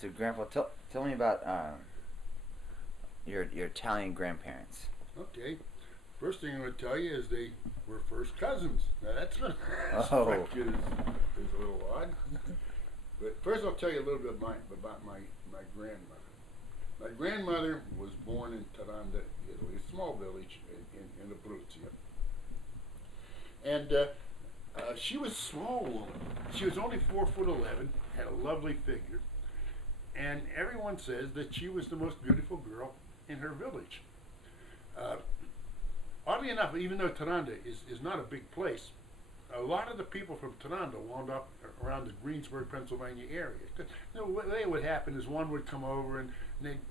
So, Grandpa, tell me about your Italian grandparents. Okay. First thing I'm going to tell you is they were first cousins. Now that's going to Oh. strike you as a little odd. But first I'll tell you a little bit about my grandmother. My grandmother was born in Taranda, Italy, a small village in Abruzzo. And she was a small woman. She was only 4'11", had a lovely figure, and everyone says that she was the most beautiful girl in her village. Uh, Oddly enough, even though Taranda is not a big place, a lot of the people from Taranda wound up around the Greensburg, Pennsylvania area. The way it would happen is one would come over and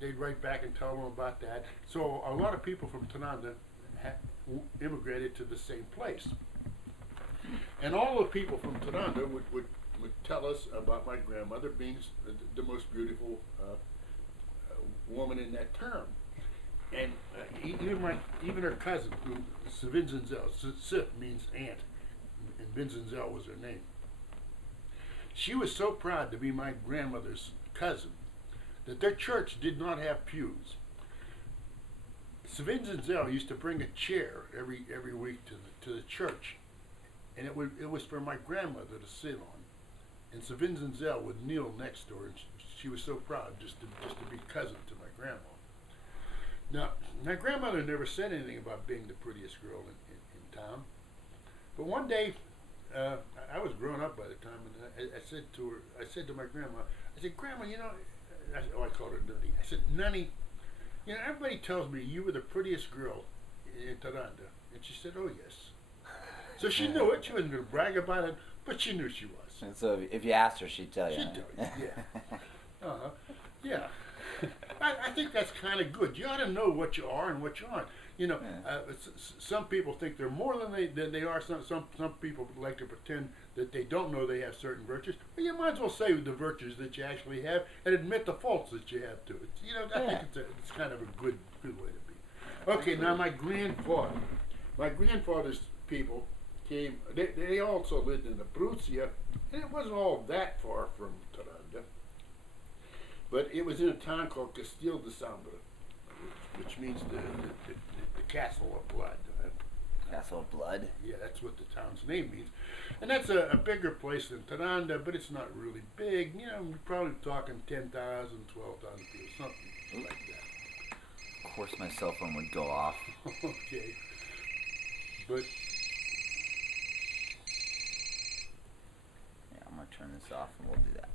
they'd write back and tell them about that. So a lot of people from Taranda immigrated to the same place. And all the people from Taranda would tell us about my grandmother being the most beautiful woman in that term. And even her cousin, who Sembiantes, Sif means aunt, and Vincenzel was her name. She was so proud to be my grandmother's cousin that their church did not have pews. Vincenzel used to bring a chair every week to the church, and it was for my grandmother to sit on. And Vincenzel would kneel next to her, and she was so proud just to be cousin to my grandma. Now, my grandmother never said anything about being the prettiest girl in town. But one day, I was growing up by the time, and I said to my grandma, I said, Grandma, I called her Nunny. I said, Nunny, everybody tells me you were the prettiest girl in Taranda. And she said, oh, yes. So she knew it. She wasn't going to brag about it, but she knew she was. And so if you asked her, she'd tell you. She'd tell you, yeah. Uh-huh. Yeah. I think that's kind of good. You ought to know what you are and what you aren't. Some people think they're more than they are. Some people like to pretend that they don't know they have certain virtues. Well, you might as well say the virtues that you actually have and admit the faults that you have too. I think it's kind of a good way to be. Okay, now my grandfather's people came. They also lived in Abruzzo, and it wasn't all that far from Taranda. But it was in a town called Castel di Sambra, which means the castle of blood. Castle of Blood? Yeah, that's what the town's name means. And that's a bigger place than Taranda, but it's not really big. We're probably talking 10,000, 12,000 people, something like that. Of course my cell phone would go off. Okay. But yeah, I'm going to turn this off and we'll do that.